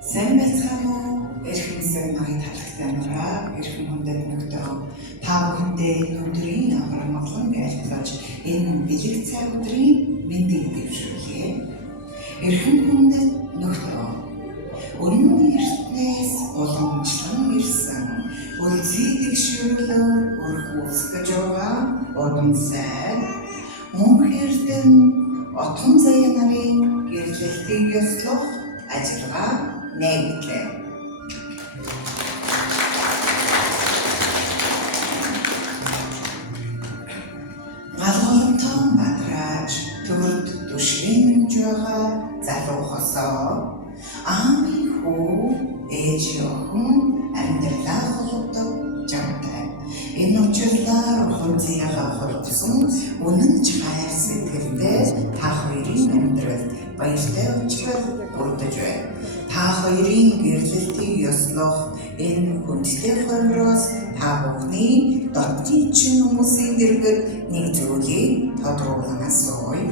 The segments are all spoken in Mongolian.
Сайн байцгаана уу? Эрхэм сайн ноён талхтай нураа эрхэм хүндэт нөхдөд та бүхэндээ өнөөдрийн амар амгалан байлгаж энэ бэлэг цаг өдрийн мэндийг дэвшүүлье. Эрхэм хүндэт нөхдөд өнөөний эртнээс уламжлан ирсэн үлзий дэвшүүлээр өрхүүлсгэж байгаа одон сайд мөнх эрдэн отхон заяа нарын гэрлэлтийг ёслох ажиллагаа нэгдлээ. Галгалтан бадраж төрд түшгэнж байгаа залуухасаа аамын хүү ээж охин амьдралаа холбодог жамтай. Энэ учирлаар хөнцөйгээ холбосон үнэнч хайр сэтгэлдээ та хоёрын амьдралд баяртай учрал бүрдэж байна. Та хоёрын гэрлэлтийг ёслох энэ хүндэтгэл хойроос та бүхний дотны чин хүмүүсийн дэргэд нэг зүйлийг тодруулан асууя.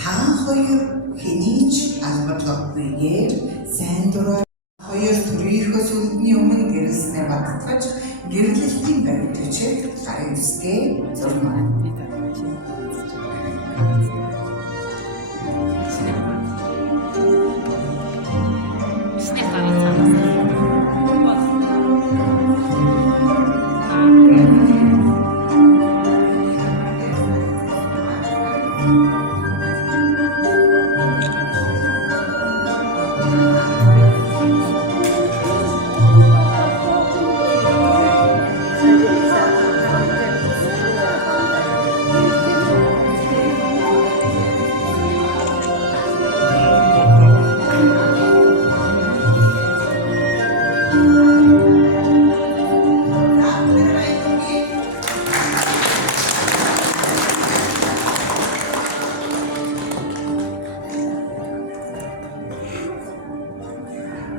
Та хоёр хэний ч албадлахгүйгээр сайн дураар хоёр төрийнхөөс үлдний өмнө гэрэлснээ багтгаж гэрлэлтийн баримт бичиг гарын үсгээ зурна.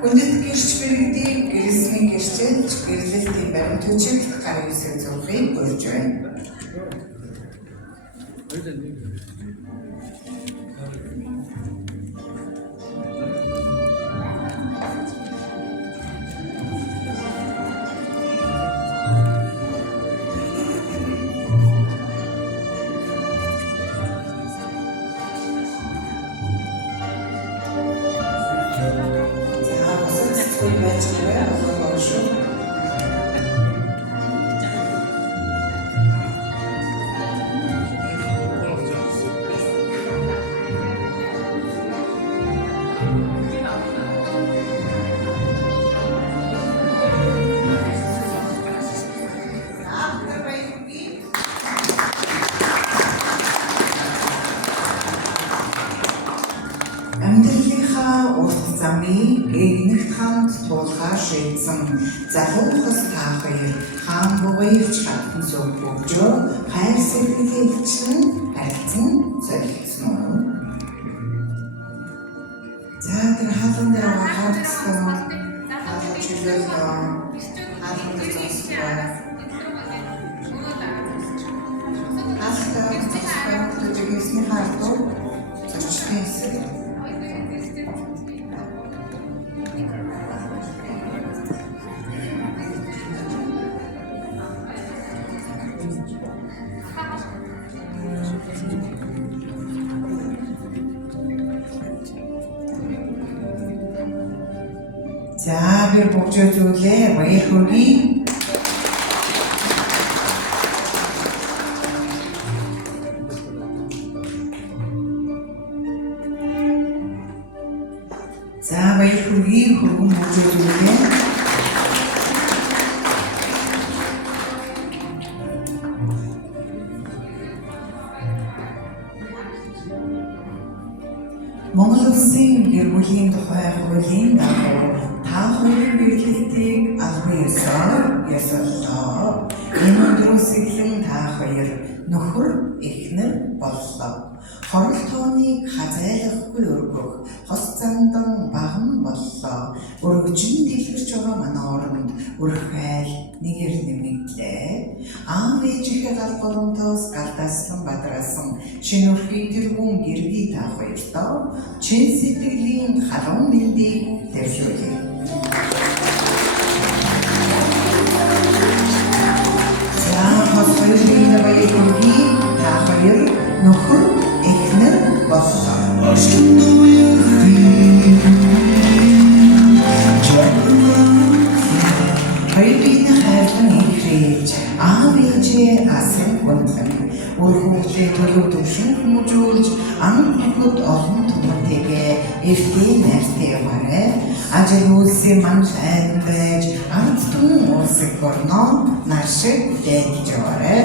Хүндэт гэрч бэрэгдийг гэрэлсний гэрчэлж гэрлэлтийн баримт бичиг гарын үсэг зурхыг бүрж байна. Амьдралынхаа урт замыг гэгнэх хамт туулахаар шийдсэн залуухас та хоёр хаан бугайвч хатан сүг бөгжөө хайр сэтгэлээ илчлэн харилцан солилцсон уу? За тэр хаалан дээр хавцсан хаалчлал хаалан дээр зогссон хаалтай жигсний хаалтуу зочдын хэсэг. За би богжуулээ баяр хүргэе. За баяр хүргэе хөргөн богжуулээ. Монгол Улсын гэр бүлийн тухай хуулийн дагуу та хоёрын гэрлэлтийг албан ёсоор ясаллаа. Энэ өдрөөс эхлэн та хоёр нөхөр эхнэр боллоо. Хорол тооныг хазайлахгүй өргөх хос зандан баган боллоо. Өргөжин дэлгэрч байгаа манай оронд өрх айл нэгэр нэмэгдлээ. Аав ээжийнхээ гал горомтоос галдаасан бадраасан шинэ өрхийг тэргүүн гэргий та хоёртоо чин сэтгэлийн халуун мэндийг дэвшүүл. хөндлөн өөр хүмүүсийн төлөв төвшин хүмүүжүүлж амт нөхөд олон түмэнтэйгээ эртний найртай яваарай. Ажил үйлсийн манд айдан байж ард түмэн уусыг борно наршиг дайдж яваарай.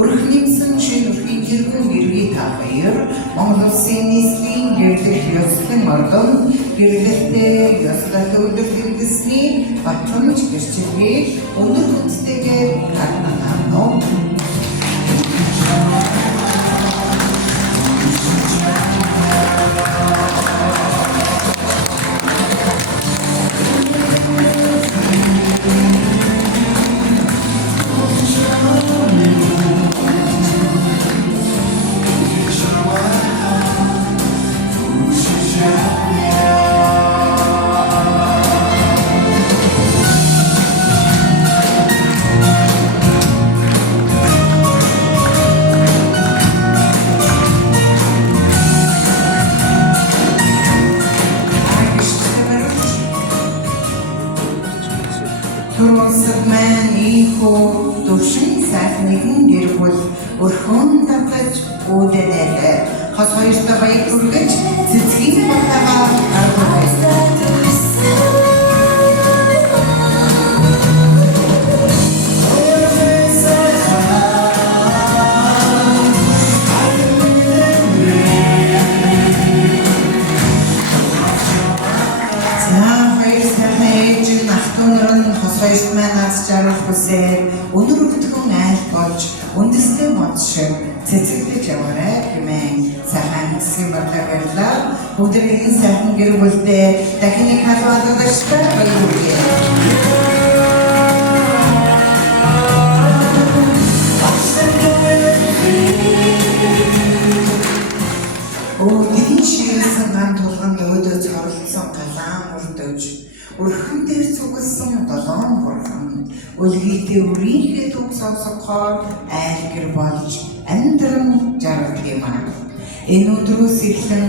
Өрхниймсэн шин өрхийн хэрхэн гэргий та хоёр Монгол Улсын нийслэлийн гэрлэх ёслон ордон гэрлэлтэй ёслол төвлөрөлтөсний батламж гэрчлэгийг өндөр хүндэтэйгээр гаргана. Турмасад маань ийхүү төвшин сайхныг гэр бүл өрхөн татаж үүдэлээ. Хос хоёртой баяр хүргэж цэцгийн батагаа гаргуулсан. Хоёрт маань аз жаргал хүсээ өнөр өвдгөн айл болж үндэстэй мод шиг цэцэгдэж яваарай хэмээн сайхан хэсгийн бодлоо барьлаа. Бүгдийн сайхан гэр бүлдээ дахин нэг халуунуудтай баяр хүргэе. Өдөрийн ширсэн ган тулганд өөдөө цоролцсон галаан өрдөөж өрхөн дээр цугласан долоон бурхан үлгийтэй үрийнхээ төв сонсохоор айл гэр болж амьдран жаргал юм аа. Энэ өдрөөс эхлэн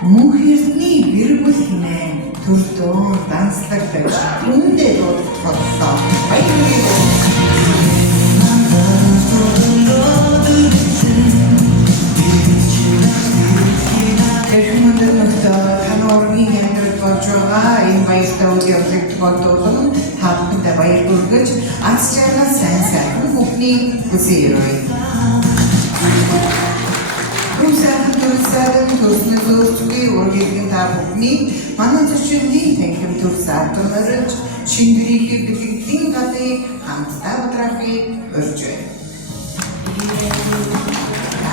мөн хэрний гэр бүл хэмээн төрдөө данслагдаж үүндээ дуудах боллоо. Баярлалаа. Энэ баяртай үйл явдлыг бодуулан таавхандаа баяр хүргэж аз жаргал сайн сайхан бүхний хүсье. Хүн сайхан төрснөс өөрчлөе үргэлжлэн та бүхний манай зочдын танхим төрс ардмөрж шингэрийнхээ бэлгэдлийн гадыг хамтдаа удраахыг урьж байна.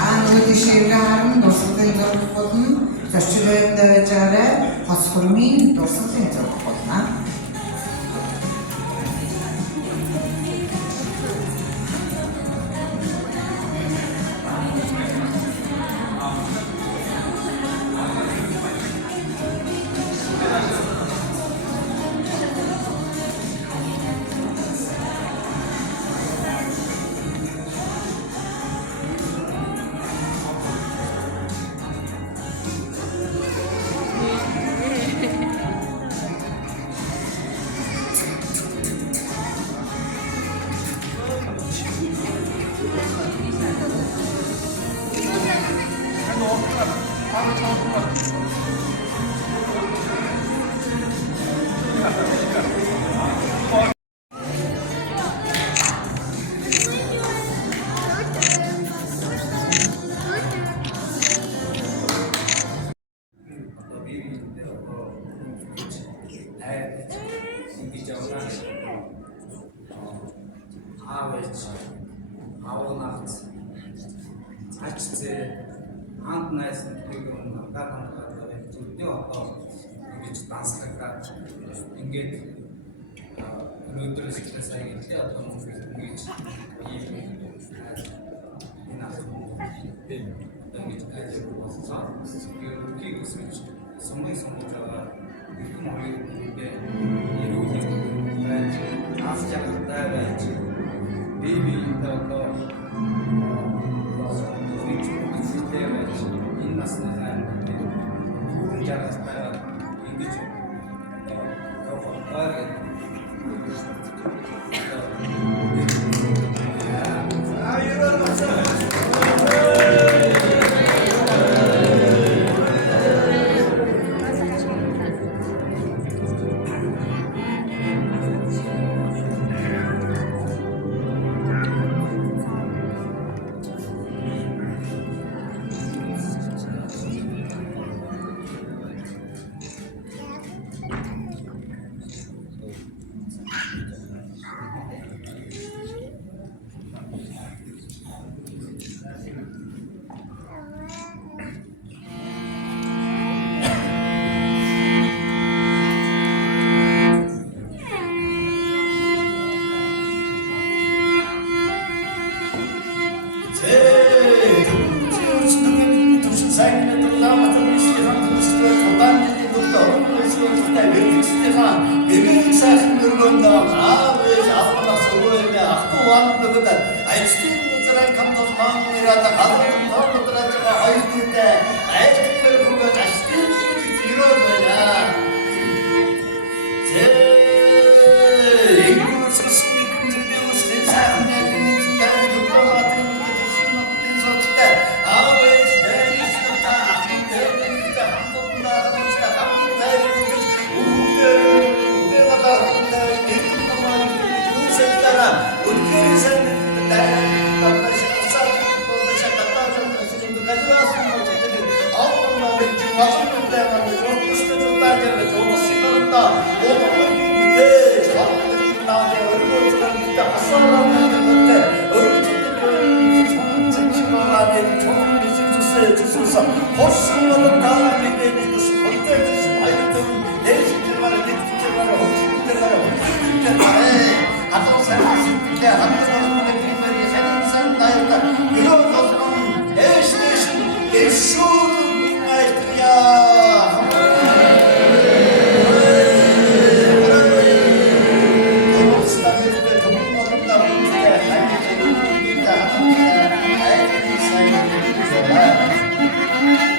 Анууд ширгаан дурсгалын зурх болно. Зочдын дэвжаарай хос хурмын дурсгалын зурх болно. Анд найзуудыг надад хандаад зүгтээ одоо ингэж данслагдаг ингээд өнөөдрөөс ихтэй сайн гэлээ одоо ингэж ийм энэ ахмад ингэж ажил болсон. Гэрүүгийн үсгэж сумын байгаа их мөрөдөө ерөөний байж аз жаргалтай байж биби одоо энэ насны хүн жаргал байгаа ингэж явах ажлын газрын камтас маамирата халуун тоолодраж байгаа хоёр дүүтэй айлтмэр бүгд ажлын зөрөөд байна. Horsunların dağlarıyla kısım kontekst ayrıntının değişiklikleri, tetkikleri, hoşgörüleri, hoşgörüleri, hatta servislikte, hatta kazanımdakileri, yaşayan insanın dayanında yol olmanın değiştirişin geçşuğunun ayıttır ya. Отын